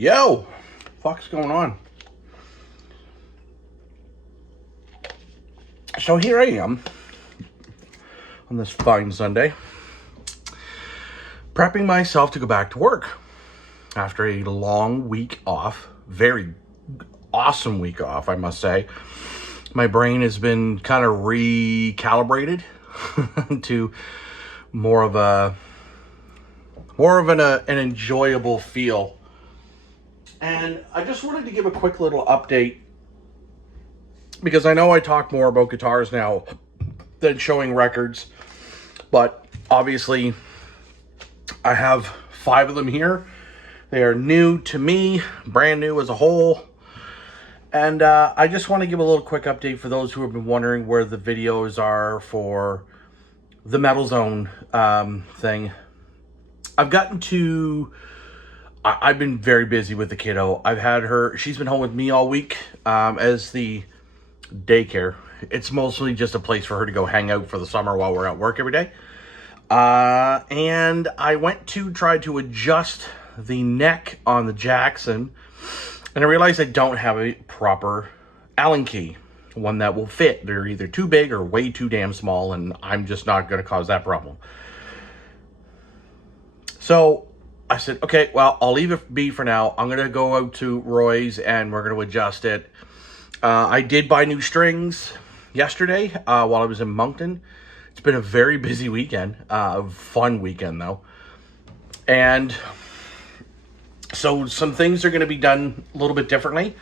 Yo, fuck's going on? So here I am on this fine Sunday, prepping myself to go back to work after a long week off. Very awesome week off, I must say. My brain has been kind of recalibrated to more of an enjoyable feel. And I just wanted to give a quick little update because I know I talk more about guitars now than showing records, but obviously I have 5 of them here. They are new to me, brand new as a whole. And I just want to give a little quick update for those who have been wondering where the videos are for the Metal Zone thing. I've been very busy with the kiddo. She's been home with me all week as the daycare. It's mostly just a place for her to go hang out for the summer while we're at work every day. And I went to try to adjust the neck on the Jackson, and I realized I don't have a proper Allen key, one that will fit. They're either too big or way too damn small, and I'm just not going to cause that problem. So I said, okay, well, I'll leave it be for now. I'm going to go out to Roy's and we're going to adjust it. I did buy new strings yesterday while I was in Moncton. It's been a very busy weekend, fun weekend though. And so some things are going to be done a little bit differently.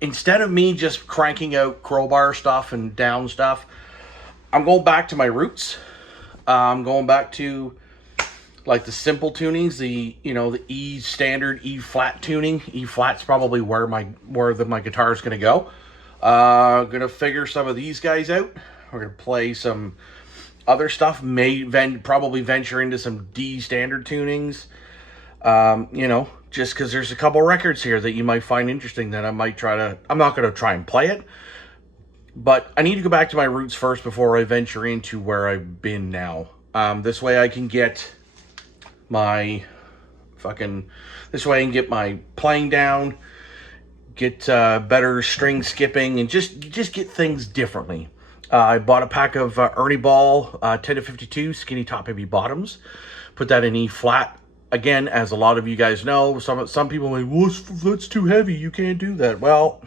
Instead of me just cranking out crowbar stuff and down stuff, I'm going back to my roots. I'm going back to like the simple tunings, the E standard E flat tuning. E flat's probably where my guitar is going to go. Going to figure some of these guys out. We're going to play some other stuff. Probably venture into some D standard tunings. Just because there's a couple records here that you might find interesting that I might try to. I'm not going to try and play it, but I need to go back to my roots first before I venture into where I've been now. This way I can get my playing down, get better string skipping, and just get things differently. I bought a pack of Ernie Ball 10 to 52 skinny top heavy bottoms. Put that in E flat. Again, as a lot of you guys know, some people are like, well, that's too heavy, you can't do that. Well,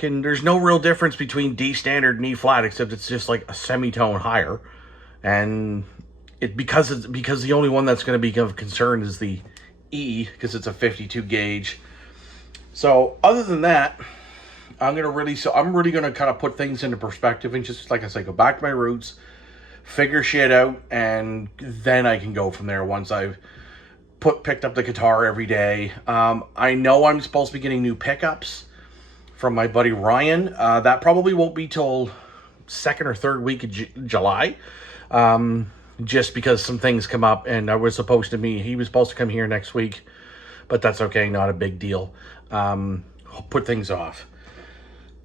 there's no real difference between D standard and E flat, except it's just like a semitone higher. And because the only one that's going to be of concern is the E, because it's a 52 gauge. So other than that, I'm really going to kind of put things into perspective and just, like I said, go back to my roots, figure shit out, and then I can go from there once I've picked up the guitar every day. I know I'm supposed to be getting new pickups from my buddy Ryan. That probably won't be till second or third week of July. Just because some things come up, and he was supposed to come here next week, but that's okay, not a big deal. I'll put things off.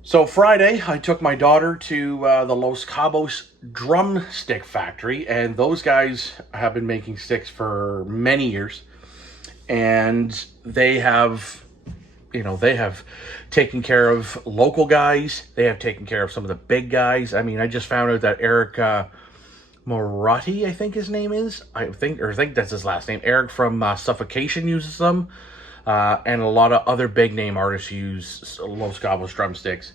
So Friday, I took my daughter to the Los Cabos Drumstick Factory, and those guys have been making sticks for many years, and they have taken care of local guys. They have taken care of some of the big guys. I mean, I just found out that Eric Moratti, I think his name is. I think that's his last name. Eric from Suffocation uses them. And a lot of other big name artists use Los Cabos drumsticks.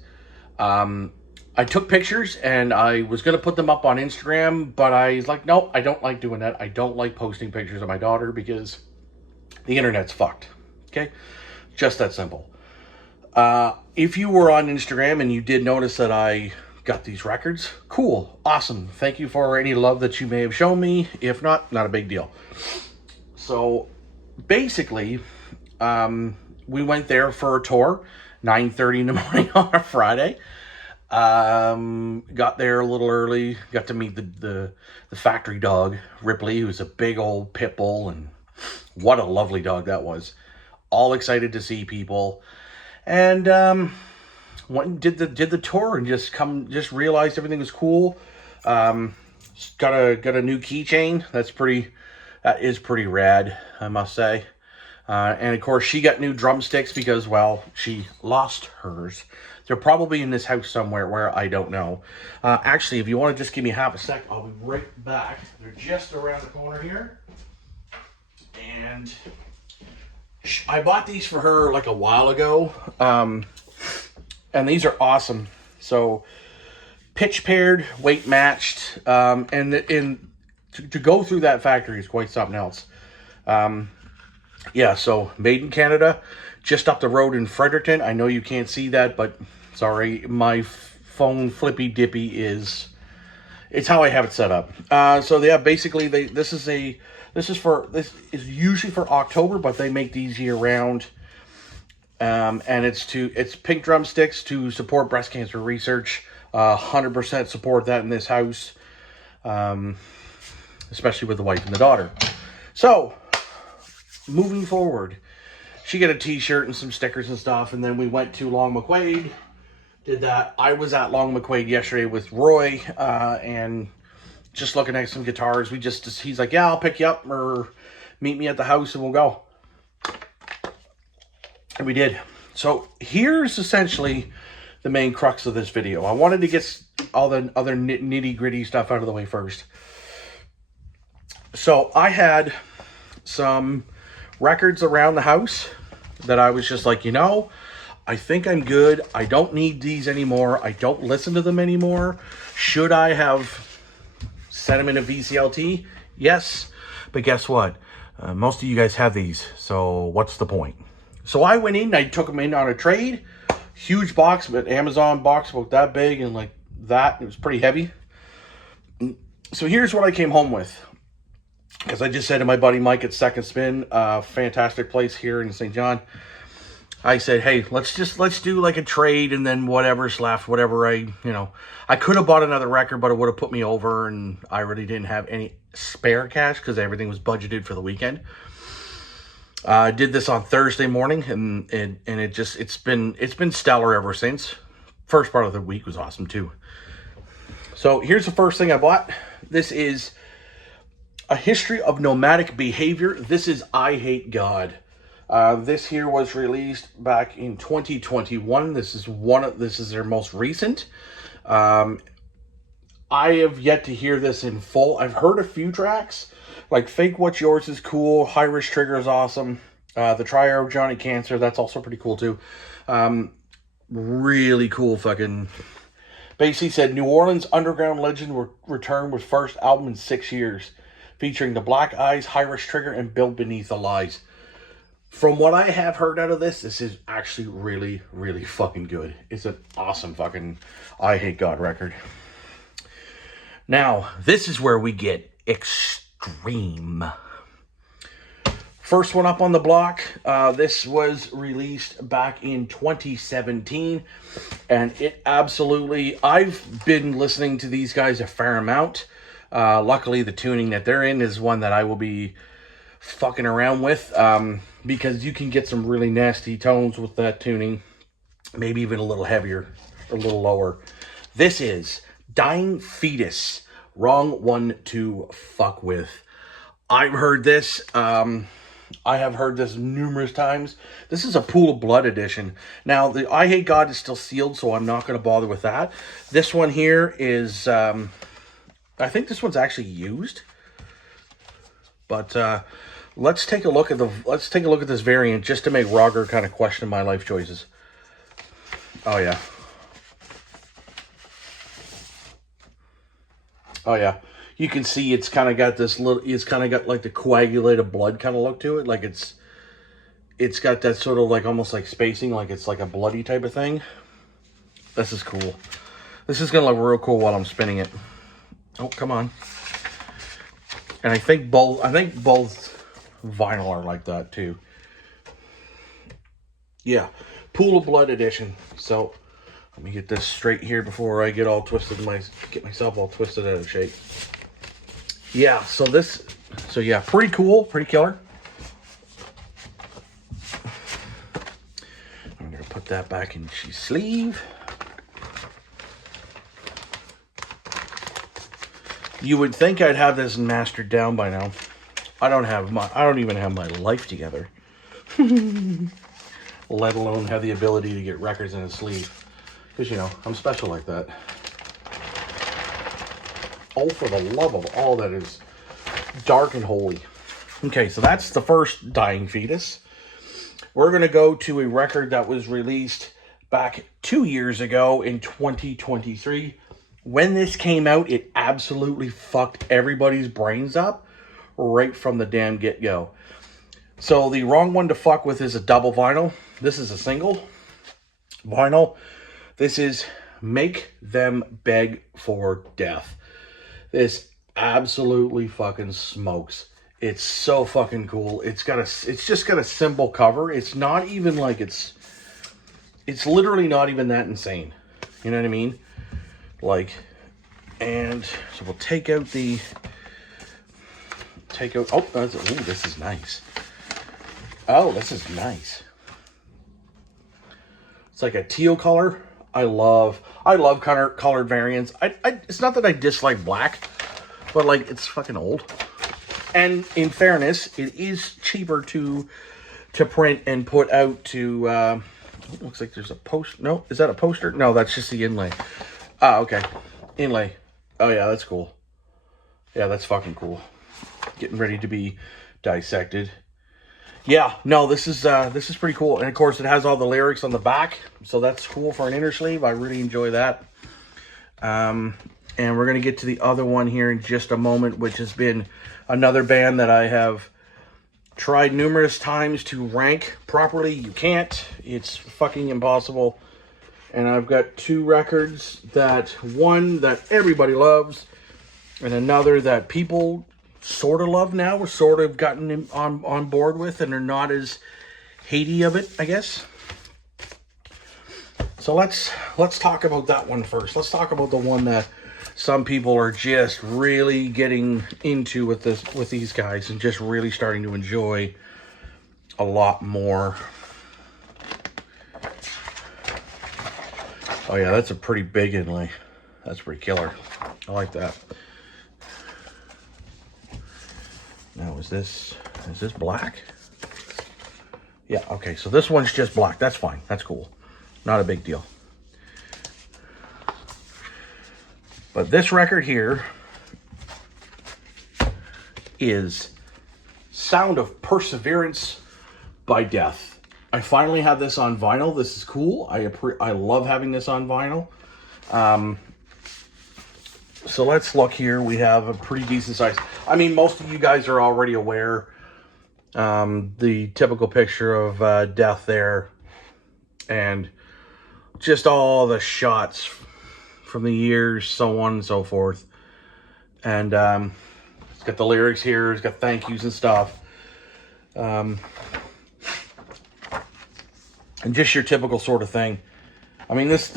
I took pictures and I was going to put them up on Instagram, but I was like, no, I don't like doing that. I don't like posting pictures of my daughter because the internet's fucked. Okay? Just that simple. If you were on Instagram and you did notice that I got these records, cool, awesome. Thank you for any love that you may have shown me. If not a big deal. So basically, we went there for a tour, 9:30 in the morning on a Friday. Got there a little early, got to meet the factory dog, Ripley, who's a big old pit bull, and what a lovely dog that was. All excited to see people. And went and did the tour and just realized everything was cool. Got a new keychain that's pretty That is pretty rad, I must say. And of course, she got new drumsticks because, well, she lost hers. They're probably in this house somewhere where I don't know. Actually, if you want to just give me half a sec, I'll be right back. They're just around the corner here. And I bought these for her like a while ago. And these are awesome. So, pitch paired, weight matched. To go through that factory is quite something else. Yeah, so made in Canada, just up the road in Fredericton. I know you can't see that, but sorry, my phone flippy dippy it's how I have it set up. So yeah, basically this is usually for October, but they make these year round. And it's pink drumsticks to support breast cancer research. 100% support that in this house. Especially with the wife and the daughter. So, moving forward, she got a t-shirt and some stickers and stuff, and then we went to Long McQuade, did that. I was at Long McQuade yesterday with Roy, and just looking at some guitars. He's like, yeah, I'll pick you up, or meet me at the house and we'll go. And we did. So, here's essentially the main crux of this video. I wanted to get all the other nitty-gritty stuff out of the way first. So, I had some records around the house that I was just like, I think I'm good. I don't need these anymore. I don't listen to them anymore. Should I have set them in a VCLT? Yes. But guess what? Most of you guys have these. So what's the point? So I went in, I took them in on a trade. Huge box, but Amazon box about that big and like that. It was pretty heavy. So here's what I came home with. Because I just said to my buddy Mike at Second Spin, fantastic place here in St. John. I said, hey, let's do like a trade, and then whatever's left, whatever I could have bought another record, but it would have put me over, and I really didn't have any spare cash because everything was budgeted for the weekend. I did this on Thursday morning, and it's been stellar ever since. First part of the week was awesome too. So here's the first thing I bought. This is A History of Nomadic Behavior. This is I Hate God. This here was released back in 2021. This is their most recent. I have yet to hear this in full. I've heard a few tracks, like Fake What's Yours is cool. High Risk Trigger is awesome. The Trier of Johnny Cancer, that's also pretty cool too. Really cool fucking. Basically said New Orleans underground legend will return with first album in 6 years, featuring the Black Eyes, High Risk Trigger, and Built Beneath the Lies. From what I have heard out of this is actually really, really fucking good. It's an awesome fucking I Hate God record. Now, this is where we get extreme. First one up on the block. This was released back in 2017. And it absolutely... I've been listening to these guys a fair amount. Luckily, the tuning that they're in is one that I will be fucking around with. Because you can get some really nasty tones with that tuning. Maybe even a little heavier. Or a little lower. This is Dying Fetus. Wrong one to fuck with. I've heard this. I have heard this numerous times. This is a Pool of Blood edition. Now, the I Hate God is still sealed, so I'm not going to bother with that. This one here is, I think this one's actually used. But let's take a look at this variant just to make Roger kind of question my life choices. Oh yeah. Oh yeah. You can see it's kind of got like the coagulated blood kind of look to it. Like it's got that sort of like almost like spacing, like it's like a bloody type of thing. This is cool. This is going to look real cool while I'm spinning it. Oh, come on. And I think both vinyl are like that too. Yeah. Pool of Blood edition. So let me get this straight here before I get all twisted, get myself all twisted out of shape. Yeah, so yeah, pretty cool, pretty killer. I'm going to put that back in the sleeve. You would think I'd have this mastered down by now. I don't even have my life together. Let alone have the ability to get records in a sleeve. Because, you know, I'm special like that. Oh, for the love of all that is dark and holy. Okay, so that's the first Dying Fetus. We're going to go to a record that was released back 2 years ago in 2023. When this came out, it absolutely fucked everybody's brains up right from the damn get-go. So the wrong one to fuck with is a double vinyl. This is a single vinyl. This is Make Them Beg for Death. This absolutely fucking smokes. It's so fucking cool. It's just got a simple cover. It's not even like it's literally not even that insane. You know what I mean? Like, and so we'll oh, this is nice. Oh, this is nice. It's like a teal color. I love colored variants. It's not that I dislike black, but like it's fucking old. And in fairness, it is cheaper to print and put out to. Looks like there's a post. No, is that a poster? No, that's just the inlay. Ah, okay, inlay. Oh yeah, that's cool. Yeah, that's fucking cool. Getting ready to be dissected. Yeah, no, this is pretty cool. And of course, it has all the lyrics on the back, so that's cool for an inner sleeve. I really enjoy that. And we're gonna get to the other one here in just a moment, which has been another band that I have tried numerous times to rank properly. You can't. It's fucking impossible. And I've got two records, one that everybody loves, and another that people sort of love now, or sort of gotten on board with, and are not as hatey of it, I guess. So let's talk about that one first. Let's talk about the one that some people are just really getting into with these guys, and just really starting to enjoy a lot more. Oh yeah, that's a pretty big inlay. That's pretty killer. I like that. Now, is this black? Yeah, okay, so this one's just black. That's fine. That's cool. Not a big deal. But this record here is Sound of Perseverance by Death. I finally have this on vinyl. This is cool. I love having this on vinyl. So let's look here. We have a pretty decent size. I mean, most of you guys are already aware. The typical picture of Death there. And just all the shots from the years, so on and so forth. And it's got the lyrics here. It's got thank yous and stuff. And just your typical sort of thing. I mean, it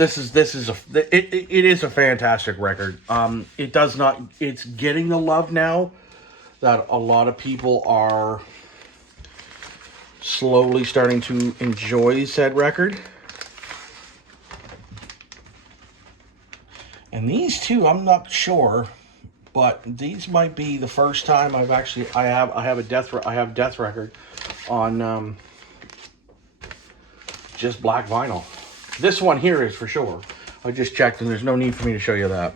is a fantastic record. It's getting the love now that a lot of people are slowly starting to enjoy said record. And these two, I'm not sure, but these might be the first time I have Death record on just black vinyl. This one here is for sure. I just checked and there's no need for me to show you that.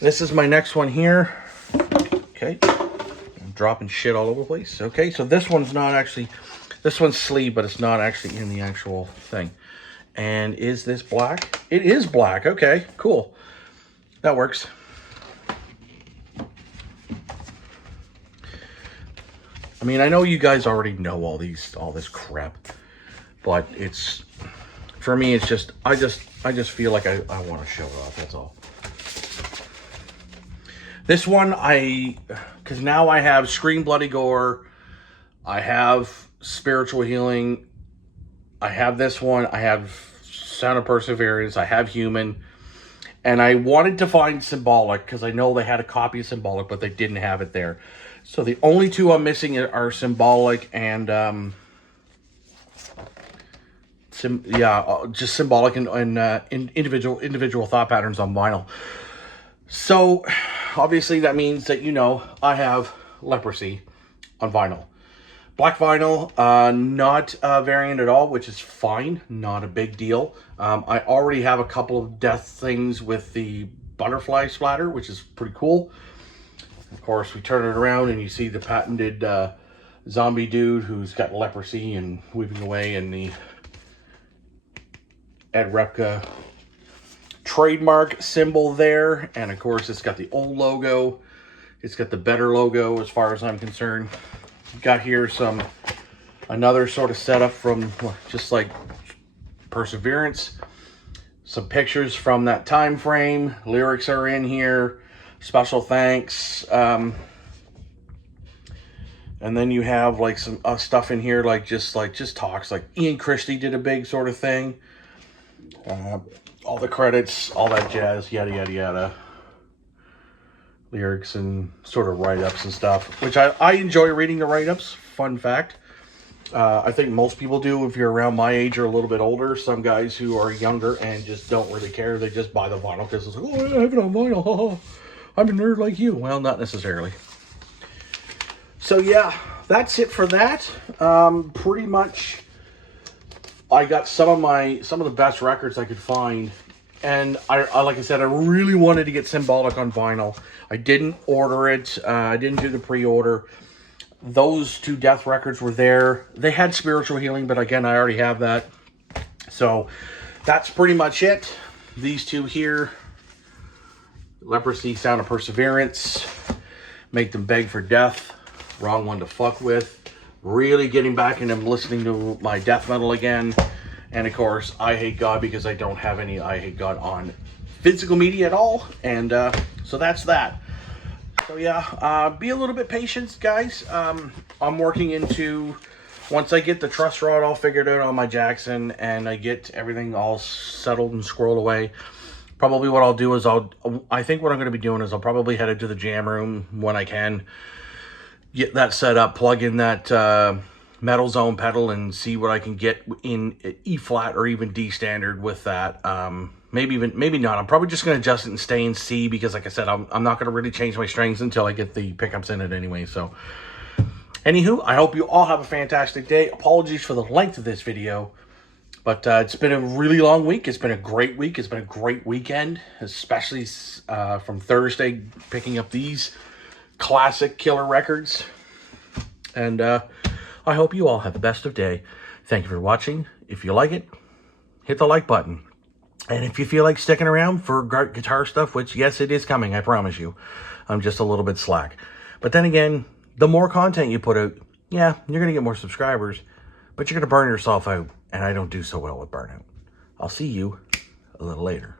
This is my next one here. Okay. I'm dropping shit all over the place. Okay, so this one's sleeve, but it's not actually in the actual thing. And is this black? It is black. Okay, cool. That works. I mean, I know you guys already know all this crap, but for me, it's just, I just feel like I want to show it off, that's all. This one, because now I have Scream Bloody Gore, I have Spiritual Healing, I have this one, I have Sound of Perseverance, I have Human, and I wanted to find Symbolic, because I know they had a copy of Symbolic, but they didn't have it there. So the only two I'm missing are Symbolic and, just Symbolic and individual thought patterns on vinyl. So obviously that means that, I have Leprosy. on vinyl. Black vinyl, not a variant at all, which is fine, not a big deal. I already have a couple of death things with the butterfly splatter, which is pretty cool. Of course, we turn it around and you see the patented zombie dude who's got leprosy and weeping away, and the Ed Repka trademark symbol there. And of course, it's got the old logo. It's got the better logo as far as I'm concerned. Got here another sort of setup from just like Perseverance. Some pictures from that time frame. Lyrics are in here. Special thanks. And then you have like some stuff in here, like just talks. Like Ian Christie did a big sort of thing. All the credits, all that jazz, yada yada yada. Lyrics and sort of write-ups and stuff, which I enjoy reading the write-ups. Fun fact. I think most people do if you're around my age or a little bit older. Some guys who are younger and just don't really care, they just buy the vinyl because it's like, oh, I have it on vinyl. I'm a nerd like you. Well, not necessarily. So yeah, that's it for that. Pretty much, I got some of the best records I could find. And I like I said, I really wanted to get Symbolic on vinyl. I didn't order it. I didn't do the pre-order. Those two death records were there. They had Spiritual Healing, but again, I already have that. So that's pretty much it. These two here, Leprosy, Sound of Perseverance, Make Them Beg for Death, wrong one to fuck with. Really getting back into listening to my death metal again. And of course, I Hate God, because I don't have any I Hate God on physical media at all. And so that's that. So yeah, be a little bit patient, guys. I'm working into, once I get the truss rod all figured out on my Jackson and I get everything all settled and squirreled away, probably what I'll do is I think what I'm going to be doing is I'll probably head into the jam room when I can, get that set up, plug in that Metal Zone pedal and see what I can get in E flat or even D standard with that. Maybe not. I'm probably just going to adjust it and stay in C, because like I said, I'm not going to really change my strings until I get the pickups in it anyway. So anywho, I hope you all have a fantastic day. Apologies for the length of this video, but it's been a really long week. It's been a great week. It's been a great weekend, especially from Thursday, picking up these classic killer records. And I hope you all have the best of day. Thank you for watching. If you like it, hit the like button. And if you feel like sticking around for guitar stuff, which, yes, it is coming, I promise you, I'm just a little bit slack. But then again, the more content you put out, yeah, you're going to get more subscribers, but you're going to burn yourself out. And I don't do so well with burnout. I'll see you a little later.